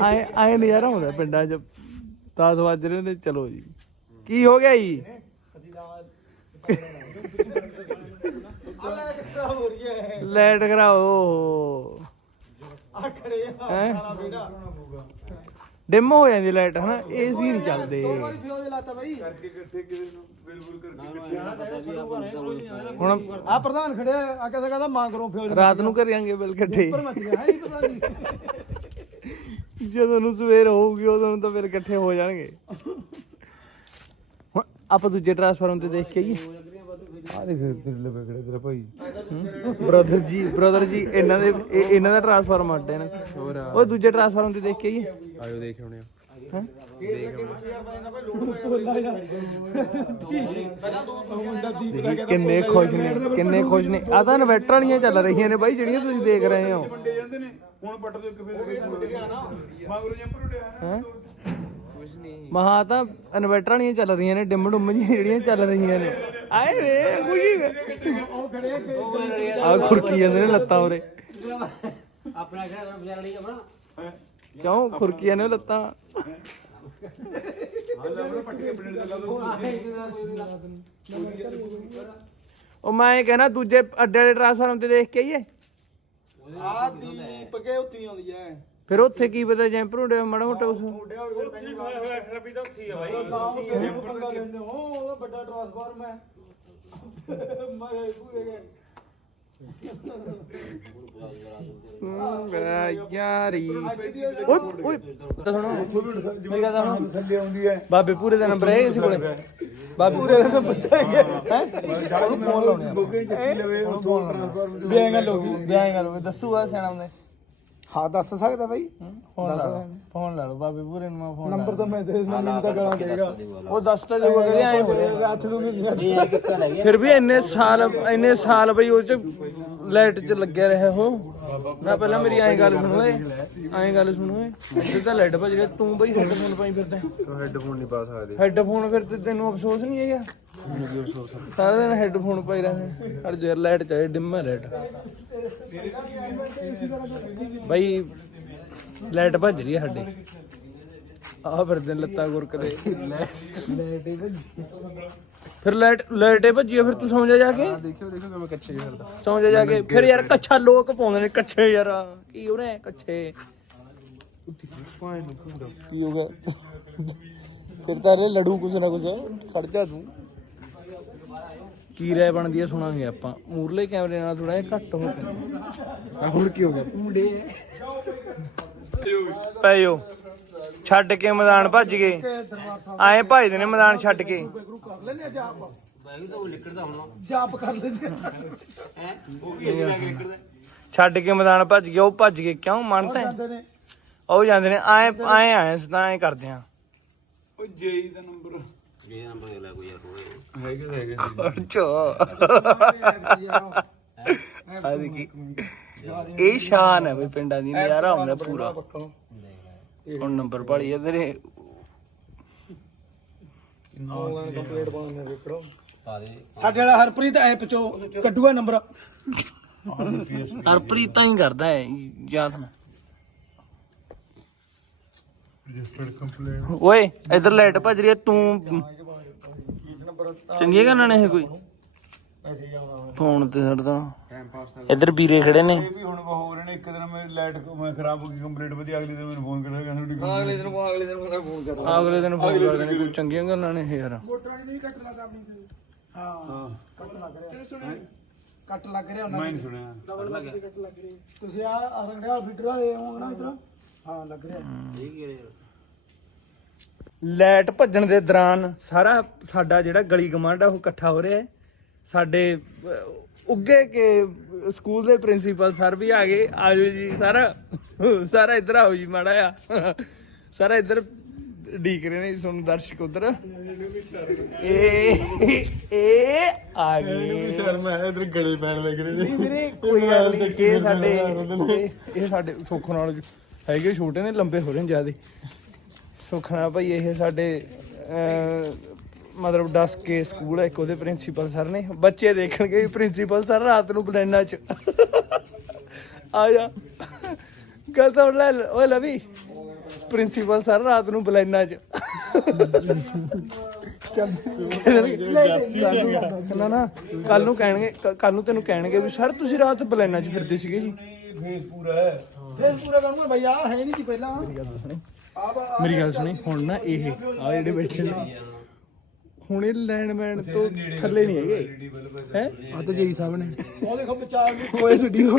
ਆਏ ਆਏ ਨਜ਼ਾਰਾ ਹੁੰਦਾ ਪਿੰਡਾਂ 'ਚ। 10 ਵਜ ਰਹੇ ਨੇ ਚਲੋ ਜੀ। ਕੀ ਹੋ ਗਿਆ ਜੀ? ਲਾਈਟ ਕਰਾਓ ਹੈਂ? ਡਿਮ ਹੋ ਜਾਂਦੀ ਲਾਈਟ ਹਨਾ? ਏਸੀ ਨਹੀਂ ਚੱਲਦੇ। ਹੁਣ ਆ ਪ੍ਰਧਾਨ ਖੜਿਆ ਆ ਕਹਿੰਦਾ ਕਹਿੰਦਾ ਮੰਗ ਕਰੋ ਫਿਓ ਰਾਤ ਨੂੰ ਕਰਾਂਗੇ ਬਿੱਲ ਇਕੱਠੇ। ਪਰ ਮੱਚ ਗਿਆ ਹੈ ਹੀ ਪਤਾ ਨਹੀਂ। ਜਦੋਂ ਨੂੰ ਸਵੇਰ ਹੋਊਗੀ ਉਦੋਂ ਨੂੰ ਤਾਂ ਫਿਰ ਇਕੱਠੇ ਹੋ ਜਾਣਗੇ। ਹੁਣ ਆਪਾਂ ਦੂਜੇ ਟ੍ਰਾਂਸਫਾਰਮ ਤੇ ਦੇਖ ਕੇ ਆਈਏ। ਆ ਦੇਖ ਫਿਰ ਲੈ ਬਗੜੇ ਤੇਰਾ ਭਾਈ। ਬ੍ਰਦਰ ਜੀ ਬ੍ਰਦਰ ਜੀ ਇਹਨਾਂ ਦੇ ਇਹ- ਇਹਨਾਂ ਦਾ ਟ੍ਰਾਂਸਫਾਰਮ ਅੱਡ ਹੈ ਨਾ ਹੋਰ ਉਹ ਦੂਜੇ ਟ੍ਰਾਂਸਫਾਰਮ ਤੇ ਦੇਖ ਕੇ ਆਈਏ। ਆਇਓ ਦੇਖ ਆਉਣੇ ਆ। ਹੈਂ? ਕਿੰਨੇ ਖੁਸ਼ ਨੇ ਕਿੰਨੇ ਖੁਸ਼ ਨੇ। ਆ ਤਾਂ ਇਨਵਰਟਰ ਵਾਲੀਆਂ ਚੱਲ ਰਹੀਆਂ ਨੇ ਬਾਈ ਜਿਹੜੀਆਂ ਤੁਸੀਂ ਦੇਖ ਰਹੇ ਹੋ। ਜਾਂਦੇ ਨੇ ਹੁਣ ਪੱਟ ਤੋਂ ਇੱਕ ਫੇਰ ਮਗਰੋਂ ਜੰਪਰ ਉੱਡਿਆ ਹੈ? ਮਹਾ ਤਾਂ ਇਨਵਰਟਰ ਵਾਲੀਆਂ ਚੱਲ ਰਹੀਆਂ ਨੇ ਡਿਮ ਡੁੰਮ ਜਿਹੀਆਂ ਜਿਹੜੀਆਂ ਚੱਲ ਰਹੀਆਂ ਨੇ। ਆਏ ਵੇ ਖੁਸ਼ੀ ਆ ਖੁਰਕੀ ਜਾਂਦੇ ਨੇ ਲੱਤਾਂ ਉਰੇ। ਆਪਣਾ ਘਰ ਬਾਜ਼ਾਰ ਨਹੀਂ ਆਪਣਾ ਕਿਉਂ ਖੁਰਕੀਆਂ ਨੇ ਲੱਤਾਂ? ਉਹ ਮੈਂ ਇਹ ਕਹਿਣਾ, ਦੂਜੇ ਅੱਡੇ ਵਾਲੇ ਟ੍ਰਾਂਸਫਾਰਮ ਤੇ ਦੇਖ ਕੇ ਆਈਏ। ਆ ਦੀਪ ਕੇ ਉੱਤੀ ਆਉਂਦੀ ਐ। ਫਿਰ ਉੱਥੇ ਕੀ ਪਤਾ ਜੈਂਪਰ ਹੁੰਦੇ ਮਾੜਾ ਮੋਟਾ ਉਸ ਉਹ ਵੱਡਾ ਟਰਾਂਸਫਾਰਮ ਹੈ ਮਰੇ ਪੂਰੇ ਗਏ ਯਾਰੀ। ਓਏ ਓਏ। ਤਾਂ ਸੁਣੋ ਮੇਰੀ ਗੱਲ ਤਾਂ ਸੁਣੋ ਥੱਲੇ ਆਉਂਦੀ ਐ ਬਾਬੇ ਪੂਰੇ ਦਾ ਨੰਬਰ ਹੈ ਇਸ ਕੋਲੇ? ਬਾਬੇ ਪੂਰੇ ਦਾ ਨੰਬਰ ਹੈ? ਉਹਨੂੰ ਫੋਨ ਲਾਉਣੇ ਗੋਗੇ ਚੱਕੀ ਲਵੇ ਹੁਣ ਫੋਨ ਟਰਾਂਸਫਾਰਮ ਬਿਆਂ ਗੱਲ ਹੋ ਗਈ ਬਿਆਂ ਗੱਲ ਹੋ ਗਈ। ਦੱਸੂਗਾ ਸਿਆਣਾ ਉਹਨੇ। ਹਾਂ ਦੱਸ ਸਕਦਾ ਬਾਈ? ਫੋਨ ਲਾ ਲਓ ਫੋਨ ਲਾ ਲਓ ਬਾਬੇ ਪੂਰੇ ਨੂੰ ਮੈਂ ਫੋਨ ਨੰਬਰ ਤਾਂ ਮੈਂ ਦੇ ਮੈਨੂੰ ਤਾਂ ਗਾਲਾਂ ਦੇਗਾ। ਉਹ ਦੱਸ ਤਾਂ ਜਾਊਗਾ ਕਿ ਐ ਰਾਤ ਨੂੰ ਵੀ ਫਿਰ ਵੀ ਇੰਨੇ ਸਾਲ ਇੰਨੇ ਸਾਲ ਬਈ ਉਹ ਚ ਲਾਈਟ ਚ ਲੱਗਿਆ ਰਿਹਾ ਉਹ। ਨਾ ਪਹਿਲਾਂ ਮੇਰੀ ਐਂ ਗੱਲ ਸੁਣੋ ਏ ਐਂ ਗੱਲ ਸੁਣੋ ਏ ਇੱਥੇ ਤਾਂ ਲਾਈਟ ਭੱਜ ਰਹੀ ਤੂੰ ਬਈ ਹੈੱਡਫੋਨ ਪਾਈ ਫਿਰਦਾ। ਹੈੱਡਫੋਨ ਨਹੀਂ ਪਾ ਸਕਦੇ। ਹੈੱਡਫੋਨ ਫਿਰ ਤੇ ਤੈਨੂੰ ਅਫਸੋਸ ਨਹੀਂ ਹੈਗਾ? ਸਾਰਾ ਦਿਨ ਹੈੱਡਫੋਨ ਪਾਈ ਰਹਿੰਦੇ। ਹਰ ਜੇ ਲਾਈਟ ਚਾਹੇ ਡਿਮ ਹੈ ਲਾਈਟ ਬਈ ਲਾਈਟ ਭੱਜ ਰਹੀ ਹੈ ਸਾਡੇ। ਆ ਫਿਰਦੇ ਨੇ ਲੱਤਾਂ ਗੁਰਕਦੇ। ਫਿਰ ਲਾਈਟ ਲਾਈਟੇ ਭੱਜੀ ਆ, ਫਿਰ ਤੂੰ ਸੌਂ ਜਾ ਜਾ ਕੇ। ਦੇਖਿਓ ਦੇਖਿਓ ਕਿਵੇਂ ਕੱਚੇ ਫਿਰਦਾ ਸੌਂ ਜਾ ਜਾ ਕੇ। ਫਿਰ ਯਾਰ ਕੱਛਾ ਲੋਕ ਪਾਉਂਦੇ ਨੇ ਕੱਛੇ ਯਾਰ। ਕੀ ਉਹਨੇ ਕੱਛੇ? ਕੀ ਹੋ ਗਿਆ? ਫਿਰ ਤਾਰੇ ਲੜੂ ਕੁਛ ਨਾ ਕੁਛ। ਖੜ ਜਾ ਤੂੰ। ਕੀ ਰਾਇ ਬਣਦੀ ਹੈ ਸੁਣਾਂਗੇ ਆਪਾਂ। ਮੂਰਲੇ ਕੈਮਰੇ ਨਾਲ ਥੋੜਾ ਜਿਹਾ ਘੱਟ ਹੋ ਗਿਆ। ਹੁਣ ਕੀ ਹੋ ਗਿਆ? ਪਈਓ ਛੱਡ ਕੇ ਮੈਦਾਨ ਭੱਜ ਗਏ। ਆਏ ਭੱਜਦੇ ਨੇ ਮੈਦਾਨ ਛੱਡ ਕੇ। ਗੁਰੂ ਕਰ ਲੈਨੇ ਜਾਪ ਬਾਈ ਤਾਂ ਉਹ ਲਿਕੜਦਾ ਹੁਣ ਜਾਪ ਕਰ ਲੈਨੇ ਹੈ ਉਹ ਕੀ ਹੈ ਲਿਕੜਦਾ ਛੱਡ ਕੇ ਮੈਦਾਨ ਭੱਜ ਗਏ ਉਹ ਭੱਜ ਗਏ। ਕਿਉਂ? ਮੰਨਦਾ ਹੈ? ਜਾਂਦੇ ਨੇ। ਉਹ ਜਾਂਦੇ ਨੇ। ਆਏ ਆਏ ਆਏ ਸਦਾ ਐ ਕਰਦੇ ਆ ਉਹ ਜੇਈ ਦਾ ਨੰਬਰ। ਇਹ ਨੰਬਰ ਦੇ ਲੈ ਕੋਈ ਯਾਰ ਹੋਏ ਹੈਗੇ ਤਾਂ ਹੈਗੇ। ਅੱਛਾ। ਆ ਦੇਖੀ। ਇਹ ਸ਼ਾਨ ਹੈ ਵੀ ਪਿੰਡਾਂ ਦੀ ਨਜ਼ਾਰਾ ਆਉਂਦਾ ਪੂਰਾ। ਹੁਣ ਨੰਬਰ ਪਾਲੀ ਜਾਂਦੇ ਨੇ ਆਨਲਾਈਨ ਕੰਪਲੀਟ ਪਾਉਣੇ ਦੇਖੋ। ਪਾ ਦੇ। ਸਾਡੇ ਵਾਲਾ ਹਰਪ੍ਰੀਤ ਐਪ ਚੋਂ ਕੱਢੂਗਾ ਨੰਬਰ। ਹਰਪ੍ਰੀਤ ਤਾਂ ਹੀ ਕਰਦਾ ਹੈ ਨਾ। ਓਏ ਇਧਰ ਲਾਈਟ ਭੱਜ ਰਹੀ ਹੈ ਤੂੰ ਚੰਗੀਆਂ ਗੱਲਾਂ ਨੇ ਇਹ ਕੋਈ? ਫੋਨ ਤੇ ਛੱਡਦਾ ਟਾਈਮ ਪਾਸ ਇਧਰ ਵੀਰੇ ਖੜੇ ਨੇ। ਇਹ ਵੀ ਹੁਣ ਹੋ ਰਹੇ ਨੇ ਇੱਕ ਦਿਨ ਮੇਰੀ ਲਾਈਟ ਮੈਂ ਖਰਾਬ ਹੋ ਗਈ ਕੰਪਲੀਟ ਵਧੀਆ ਅਗਲੇ ਦਿਨ ਮੈਨੂੰ ਫੋਨ ਕਰਿਆ ਕਹਿੰਦਾ ਤੁਹਾਡੀ ਅਗਲੇ ਦਿਨ ਅਗਲੇ ਦਿਨ ਫੋਨ ਕਰਦੇ। ਨੇ ਕੋਈ ਚੰਗੀਆਂ ਗੱਲਾਂ ਨੇ ਇਹ ਯਾਰ। ਮੋਟਰਾਂ ਦੀ ਵੀ ਕੱਟ ਲੱਗਾ ਆਪਣੀ ਤੇ। ਹਾਂ ਕੱਟ ਲੱਗ ਰਿਹਾ। ਕੱਟ ਲੱਗ ਰਿਹਾ ਉਹਨਾਂ ਮੈਂ ਨਹੀਂ ਸੁਣਿਆ। ਡਬਲ ਲੱਗ ਰਹੀ ਕੱਟ ਲੱਗ ਰਹੀ। ਤੁਸੀਂ ਆ ਆ ਰੰਗਿਆ ਫੀਟਰ ਵਾਲੇ ਹੋ ਨਾ ਇਧਰ? ਹਾਂ ਲੱਗ ਰਿਹਾ। ਇਹ ਕੀ ਕਰੇ ਲਾਈਟ ਭੱਜਣ ਦੇ ਦੌਰਾਨ ਸਾਰਾ ਸਾਡਾ ਜਿਹੜਾ ਗਲੀ ਗਮਾਂਡ ਆ ਉਹ ਇਕੱਠਾ ਹੋ ਰਿਹਾ ਹੈ। ਸਾਡੇ ਉੱਗੇ ਕੇ ਸਕੂਲ ਦੇ ਪ੍ਰਿੰਸੀਪਲ ਸਰ ਵੀ ਆ ਗਏ। ਆਜੋ ਜੀ ਸਾਰਾ ਸਾਰਾ ਇੱਧਰ ਆਓ ਜੀ ਮਾੜਾ ਆ ਸਾਰਾ ਇੱਧਰ ਢੀਕ ਰਹੇ ਨੇ ਤੁਹਾਨੂੰ ਦਰਸ਼ਕ ਉਧਰ। ਇਹ ਇਹ ਆ ਗਏ। ਸ਼ਰਮ ਹੈ ਇਧਰ ਗੜੇ ਪੈਣ ਲੱਗ ਰਹੇ ਨਹੀਂ ਵੀਰੇ ਕੋਈ ਗੱਲ ਨਹੀਂ ਇਹ ਸਾਡੇ ਇਹ ਸਾਡੇ ਸੁੱਖ ਨਾਲ ਹੈਗੇ ਛੋਟੇ ਨੇ ਲੰਬੇ ਹੋ ਰਹੇ ਨੇ ਜਿਆਦੇ। ਸੁੱਖ ਨਾਲ ਭਾਈ ਇਹ ਸਾਡੇ ਮਤਲਬ ਦੱਸ ਕੇ ਸਕੂਲ ਹੈ ਇੱਕ ਉਹਦੇ ਪ੍ਰਿੰਸੀਪਲ ਸਰ ਨੇ। ਬੱਚੇ ਦੇਖਣਗੇ ਵੀ ਪ੍ਰਿੰਸੀਪਲ ਸਰ ਰਾਤ ਨੂੰ ਬਲੈਨਾ ਚ। ਆ ਜਾ। ਗੱਲ ਤਾਂ ਲੈ ਓਏ ਲਵੀ ਪ੍ਰਿੰਸੀਪਲ ਸਰ ਰਾਤ ਨੂੰ ਬਲੈਨਾ ਚ। ਚੱਲ। ਨਾ ਨਾ ਕੱਲ ਨੂੰ ਕਹਿਣਗੇ ਕੱਲ ਨੂੰ ਤੈਨੂੰ ਕਹਿਣਗੇ ਵੀ ਸਰ ਤੁਸੀਂ ਰਾਤ ਬਲੈਨਾ ਚ ਫਿਰਦੇ ਸੀਗੇ ਜੀ। ਫੇਸ ਪੂਰਾ ਹੈ। ਫੇਰ ਪੂਰਾ ਕਰੂੰਗਾ ਬਈ ਆ ਹੈ ਨਹੀਂ ਸੀ ਪਹਿਲਾਂ। ਮੇਰੀ ਗੱਲ ਸੁਣੀ, ਹੁਣ ਨਾ ਇਹ ਆ ਜਿਹੜੇ ਬੈਠੇ ਨੇ, ਹੁਣ ਇਹ ਲੈਂਡਮੈਨ ਤੋਂ ਥੱਲੇ ਨਹੀਂ ਹੈਗੇ। ਹੈ? ਆ ਤਾਂ ਜੇਈ ਸਾਹਿਬ ਨੇ। ਉਹ ਦੇਖੋ ਬਚਾ ਕੇ ਓਏ ਸਟੂਡੀਓ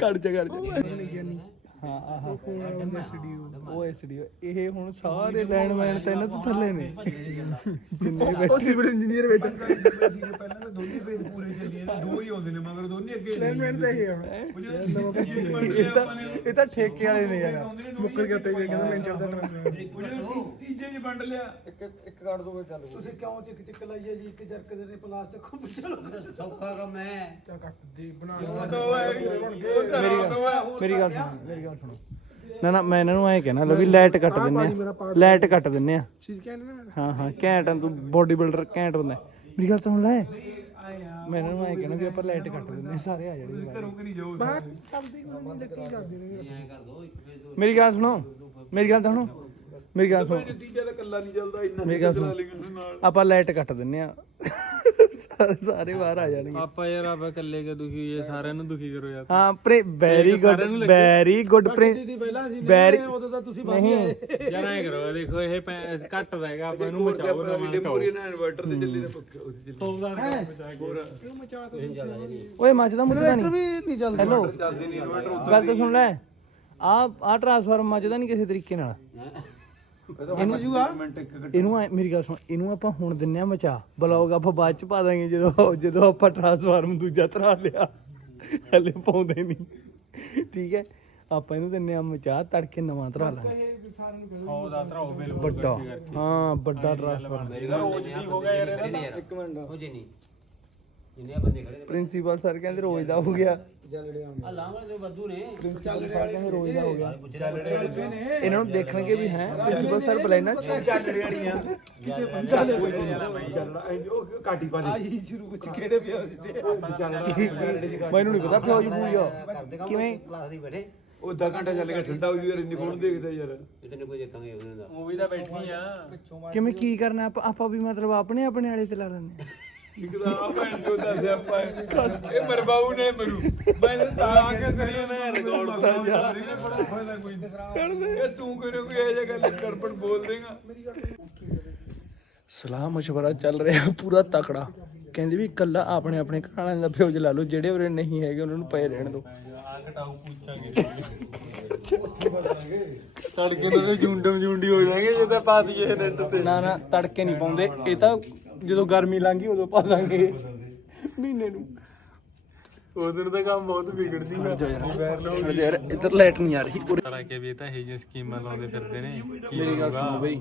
ਕੱਢ ਜਾ। ਕੱਢ ਹਾਂ, ਆਹ। ਉਹ ਸਟੂਡੀਓ ਉਹ ਸਟੂਡੀਓ ਇਹ ਹੁਣ ਸਾਰੇ ਲੈਂਡਮੈਨ ਤਾਂ ਇਹਨਾਂ ਤੋਂ ਥੱਲੇ ਨੇ। ਜਿੰਨੇ ਵੀ ਬੈਠੇ ਸਿਵਲ ਇੰਜੀਨੀਅਰ ਬੈਠੇ ਦੋਨੇ ਫੇਸ ਪੂਰੇ ਚੱਲੀਏ ਨੇ ਦੋ ਹੀ ਆਉਂਦੇ ਨੇ ਮਗਰ ਦੋਨੇ ਅੱਗੇ ਲੈਂਡਮੈਨ ਤਾਂ ਇਹ ਹੁਣ ਇਹ ਇਹ ਤਾਂ ਇਹ ਤਾਂ ਠੇਕੇ ਵਾਲੇ ਨੇ ਯਾਰ। ਮੁੱਕਰ ਗਿਆ ਤੇ ਕਹਿੰਦਾ ਮੈਂ ਚੜਦਾ ਤੀਜੇ ਚ ਵੰਡ ਲਿਆ। ਤੁਸੀਂ ਕਿਉਂ ਚਿੱਕ ਚਿੱਕ ਲਾਈਏ ਜੀ? ਇੱਕ ਜਰਕ ਦੇ ਨੇ ਪਲਾਸਟਿਕ ਖੁੰਬ ਚਲੋ। ਸੌਖਾ ਕੰਮ ਹੈ। ਉਹ ਤਾਂ ਉਹ ਹੈ ਉਹ ਤਾਂ ਰਾਤ ਉਹ ਹੈ ਮੇਰੀ ਗੱਲ ਸੁਣੋ। ਮੇਰੀ ਗੱਲ ਸੁਣੋ। ਨਾ ਨਾ ਮੈਂ ਇਹਨਾਂ ਨੂੰ ਐਂ ਕਹਿਣਾ ਲੋ ਵੀ ਲਾਈਟ ਕੱਟ ਦਿੰਨੇ ਆ। ਲਾਈਟ ਕੱਟ ਦਿੰਨੇ ਆ। ਚੀਜ਼ ਕਹਿੰਦੇ ਨਾ। ਹਾਂ ਹਾਂ ਘੈਂਟ ਆ ਤੂੰ ਬੋਡੀ ਬਿਲਡਰ ਘੈਂਟ ਬੰਦਾ। ਹੈ। ਮੇਰੀ ਗੱਲ ਤਾਂ ਹੁਣ ਲੈ। ਮੈਂ ਇਹਨਾਂ ਨੂੰ ਐਂ ਕਹਿਣਾ ਵੀ ਆਪਾਂ ਲਾਈਟ ਕੱਟ ਆ, ਸਾਰੇ ਆ ਜਾਣਗੇ ਰੁਕ ਨਹੀਂ ਜਾਓ ਮੇਰੀ ਗੱਲ ਸੁਣੋ ਮੇਰੀ ਗੱਲ ਤਾਂ ਸੁਣੋ ਮੇਰੀ ਗੱਲ ਸੁਣੋ। ਤੀਜਾ ਤਾਂ ਕੱਲਾ ਨਹੀਂ ਚੱਲਦਾ ਇੰਨਾ ਮੇਰੀ ਗੱਲ ਸੁਣੋ। ਨਾਲ। ਆਪਾਂ ਲਾਈਟ ਕੱਟ ਦਿੰਨੇ ਆ ਸਾਰੇ ਬਾਹਰ ਆ ਜਾਣਗੇ। ਆਪਾਂ ਯਾਰ ਆਪਾਂ ਇਕੱਲੇ ਕਿ ਦੁਖੀ ਹੋਈਏ? ਸਾਰਿਆਂ ਨੂੰ ਦੁਖੀ ਕਰੋ ਯਾਰ। ਹਾਂ ਪ੍ਰੇ very good very good Prince ਪਹਿਲਾਂ ਸੀ ਵੈਰੀ ਉਦੋਂ ਤਾਂ ਤੁਸੀਂ ਬਾਕੀ ਆਏ। ਯਾਰ ਐ ਕਰੋ ਦੇਖੋ ਇਹ ਘੱਟ ਦਾ ਹੈਗਾ ਆਪਾਂ ਇਹਨੂੰ ਬਚਾਓ ਨਾ ਮਾਰ ਡਿਮੋਰੀ ਨਾਲ ਇਨਵਰਟਰ ਤੇ ਚੱਲੇ ਨੇ ਪੱਕੇ ਉਹਦੇ ਚੱਲੇ ਓਏ ਮੱਚਦਾ ਮੁੱਚਦਾ ਨਹੀਂ। ਵੀ ਨਹੀਂ ਚੱਲਦਾ। ਹੈਲੋ ਚੱਲਦੇ ਨਹੀਂ ਇਨਵਰਟਰ ਗੱਲ ਤਾਂ ਸੁਣ ਲੈ। ਆ ਆ ਟ੍ਰਾਂਸਫਾਰਮ ਮੱਚਦਾ ਨਹੀਂ ਕਿਸੇ ਤਰੀਕੇ ਨਾਲ। ਇਹਨੂੰ ਜੂਆ ਇਹਨੂੰ ਐਂ- ਮੇਰੀ ਗੱਲ ਸੁਣ ਇਹਨੂੰ ਆਪਾਂ ਹੁਣ ਦਿੰਨੇ ਆ ਮਚਾ ਬਲੌਗ ਆਪਾਂ ਬਾਅਦ ਚ ਪਾ ਦਾਂਗੇ ਜਦੋਂ ਜਦੋਂ ਆਪਾਂ ਟ੍ਰਾਂਸਫਾਰਮ ਦੂਜਾ ਤਰਾ ਲਿਆ। ਹਲੇ ਪਾਉਂਦੇ ਨਹੀਂ ਠੀਕ ਹੈ? ਆਪਾਂ ਇਹਨੂੰ ਦਿੰਨੇ ਆ ਮਚਾ ਤੜਕੇ ਨਵਾਂ ਤਰਾ ਲਾਂਗੇ। 100 ਦਾ ਧਰਾਓ ਬਿੱਲ ਵੱਡਾ। ਹਾਂ ਵੱਡਾ ਟ੍ਰਾਂਸਫਾਰਮ ਰੋਜ਼ ਦੀ ਹੋ ਗਿਆ ਯਾਰ ਇਹਦਾ? ਇੱਕ ਮਿੰਟ। ਹੋ ਜੇ ਨਹੀਂ। ਜਿੰਨੇ ਬੰਦੇ ਖੜੇ ਨੇ। ਪ੍ਰਿੰਸੀਪਲ ਸਰ ਕਹਿੰਦੇ ਰੋਜ਼ ਦਾ ਹੋ ਗਿਆ। ਆ। ਲਾਵਾਂ ਦੇ ਬੱਦੂ ਨੇ। ਪ੍ਰਿੰਸੀਪਲ ਸਰ ਕਹਿੰਦੇ ਰੋਜ਼ ਦਾ ਹੋ ਗਿਆ। ਇਹਨਾਂ ਨੂੰ ਦੇਖਣਗੇ ਵੀ ਹੈ ਪ੍ਰਿੰਸੀਪਲ ਸਰ ਬੁਲਾਇਨਾ ਚੱਲ ਰੜੀਆਂ ਉਹ ਕਾਟੀ ਪਾ ਦੇ? ਆਈ ਸ਼ੁਰੂ ਵਿੱਚ ਕਿਹੜੇ ਪਿਆ ਸੀ ਮੈਨੂੰ ਨਹੀਂ ਪਤਾ ਜੀ ਪੂਜਾ ਕਿਵੇਂ? ਕਿਵੇਂ? ਕਲਾਸ ਦੀ ਬੈਠੇ। ਉਹ ਅੱਧਾ ਘੰਟਾ ਚੱਲ ਗਿਆ ਠੰਡਾ ਹੋ ਜੂ ਯਾਰ ਇੰਨੀ ਕੌਣ ਦੇਖਦਾ ਯਾਰ? ਇਤਨੇ ਕੋਈ ਦੇਖਾਂਗੇ ਉਹਨਾਂ ਦਾ ਮੂਵੀ ਤਾਂ ਬੈਠੀ ਆ। ਕਿਵੇਂ ਕੀ ਕਰਨਾ ਆਪਾਂ ਆਪਾਂ ਵੀ ਮਤਲਬ ਆਪਣੇ ਆਪਣੇ ਵਾਲੇ ਤੇ ਲਾ ਲੈਂਦੇ ਇੱਕ ਤਾਂ ਆ ਭੈਣ ਚੋਦ ਦਾ ਸਿਆਪਾ ਹੈ। ਇਹ ਮਰਬਾਉ ਨੇ ਮਰੂ ਮੈਂ ਤਾਂ ਆ ਕੇ ਕਰੀ ਨਾ ਰਿਕਾਰਡ ਤਾਂ ਯਾਰ ਇਹਨੇ ਬੜਾ ਫਾਇਦਾ ਕੋਈ ਨਹੀਂ ਇਹ ਤੂੰ ਕਿਹੜੇ ਕੋਈ ਇਹ ਜਿਹਾ ਗੱਲ ਕਰਪਟ ਬੋਲ ਦੇਗਾ ਸਲਾਹ مشورہ ਚੱਲ ਰਿਹਾ ਪੂਰਾ ਤਕੜਾ ਕਹਿੰਦੇ ਵੀ ਇਕੱਲਾ ਆਪਣੇ ਆਪਣੇ ਘਰ ਵਾਲਿਆਂ ਦਾ ਫਿਊਜ ਲਾ ਲਓ ਜਿਹੜੇ ਉਰੇ ਨਹੀਂ ਹੈਗੇ ਉਹਨਾਂ ਨੂੰ ਪਏ ਰਹਿਣ ਦਿਓ ਤੜਕੇ ਨੂੰ ਜੁੰਡਮ ਜੁੰਡੀ ਹੋ ਜਾਣਗੇ ਜੇ ਤਾਂ ਪਾ ਦਈਏ ਨੈਟ ਤੇ ਨਾ ਨਾ ਤੜਕੇ ਨਹੀਂ ਪਾਉਂਦੇ ਇਹ ਤਾਂ ਜਦੋਂ ਗਰਮੀ ਲੰਘੀ ਉਦੋਂ ਪਾ ਦਾਂਗੇ ਮਹੀਨੇ ਨੂੰ। ਉਦੋਂ ਤਾਂ ਕੰਮ ਬਹੁਤ ਵਿਗੜ ਜੀ ਹਟ ਜਾ ਯਾਰ ਇੱਧਰ ਲਾਈਟ ਨਹੀਂ ਆ ਰਹੀ। ਉਰੇ ਤੜਾ ਕੇ ਵੀ ਇਹ ਤਾਂ ਇਹ ਜਿਹੀਆਂ ਸਕੀਮਾਂ ਲਾਉਂਦੇ ਫਿਰਦੇ ਨੇ। ਕੀ ਮੇਰੀ ਗੱਲ? ਸੁਣੋ ਬਈ।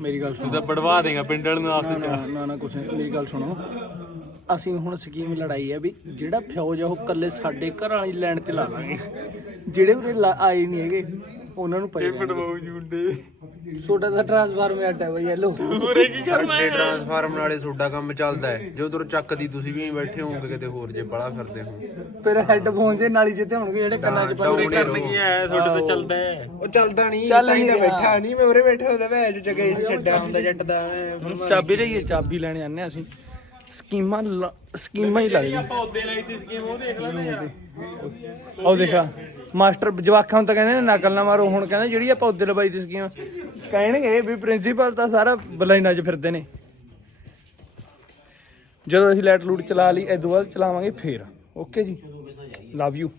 ਮੇਰੀ ਗੱਲ ਸੁਣੋ। ਤਾਂ ਬੜਵਾ ਦੇਗਾ ਪਿੰਡ ਵਾਲੇ ਨੂੰ ਆਪਸ ਨਾ ਚ ਨਾ ਨਾ ਕੁਛ ਨਹੀਂ। ਮੇਰੀ ਗੱਲ ਸੁਣੋ। ਅਸੀਂ ਹੁਣ ਸਕੀਮ ਲੜਾਈ ਹੈ ਵੀ ਜਿਹੜਾ ਫਿਊਜ ਆ ਉਹ ਕੱਲੇ ਸਾਡੇ ਘਰ ਵਾਲੀ ਲੈਣ ਤੇ ਲਾ ਲਾਂਗੇ। ਜਿਹੜੇ ਉਰੇ ਆਏ ਨਹੀਂ ਹੈਗੇ ਉਹਨਾਂ ਨੂੰ ਪਏ ਬੜਵਾਉ ਜੁੰਡੇ ਛੋਟਾ ਦਾ ਟ੍ਰਾਂਸਫਾਰਮ ਅੱਡਾ ਬਈ ਹੈਲੋ ਪੂਰੇ ਕੀ ਕਰਨਾ ਸਾਡੇ ਟਰਾਂਸਫਾਰਮ ਨਾਲੇ ਤੁਹਾਡਾ ਕੰਮ ਚੱਲਦਾ ਹੈ। ਜੋ ਉਧਰ ਚੱਕਦੀ ਤੁਸੀਂ ਵੀ ਬੈਠੇ ਹੋਵੋਗੇ ਕਿਤੇ ਹੋਰ ਜੇ ਬੜਾ ਫਿਰਦੇ ਹੋ। ਫਿਰ ਹੈੱਡਫੋਨ ਦੇ ਨਾਲ ਹੀ ਜਿੱਤੇ ਹੋਣਗੇ ਜਿਹੜੇ ਕੰਨਾਂ 'ਚ ਪਾਉਂਦੇ ਕਰਨ ਕੀ ਹੈ ਤੁਹਾਡੇ ਤੋਂ ਚੱਲਦਾ ਹੈ। ਉਹ ਚੱਲਦਾ ਨਹੀਂ ਚੱਲ ਤਾਂ ਹੀ ਤਾਂ ਨਹੀਂ ਰਿਹਾ। ਬੈਠਾ ਨਹੀਂ ਮੈਂ ਉਰੇ ਬੈਠਾ ਹੁੰਦਾ ਵੇ ਜੋ ਜਗ੍ਹਾ ਇਸ ਛੱਡਾ ਹੁੰਦਾ ਜੱਟ ਦਾ। ਚਾਬੀ ਲਈਏ ਚਾਬੀ ਲੈਣ ਜਾਂਦੇ ਹਾਂ ਅਸੀਂ। ਸਕੀਮਾਂ ਲ- ਸਕੀਮਾਂ ਹੀ ਲੱਗਦੀਆਂ ਪੌਦੇ ਲਾਈ ਤੀ ਸਕੀਮ ਉਹ ਦੇਖ ਲੈਣਾ ਯਾਰ ਉਹ ਦੇਖਾ ਮਾਸਟਰ ਜਵਾਕਾਂ ਨੂੰ ਤਾਂ ਕਹਿੰਦੇ ਨੇ ਨਕਲ ਨਾ ਮਾਰੋ। ਹੁਣ ਕਹਿੰਦੇ ਜਿਹੜੀ ਆਪਾਂ ਉੱਦੇ ਲਵਾਈ ਦੀ ਸਕੀਮ ਕਹਿਣਗੇ ਵੀ ਪ੍ਰਿੰਸੀਪਲ ਤਾਂ ਸਾਰਾ ਬਲਾਈਨਾਂ 'ਚ ਫਿਰਦੇ ਨੇ। ਜਦੋਂ ਅਸੀਂ ਲਾਈਟ ਲੂਟ ਚਲਾ ਲਈ ਇਦੋਂ ਬਾਅਦ ਚਲਾਵਾਂਗੇ, ਫੇਰ। ਓਕੇ ਜੀ? Love you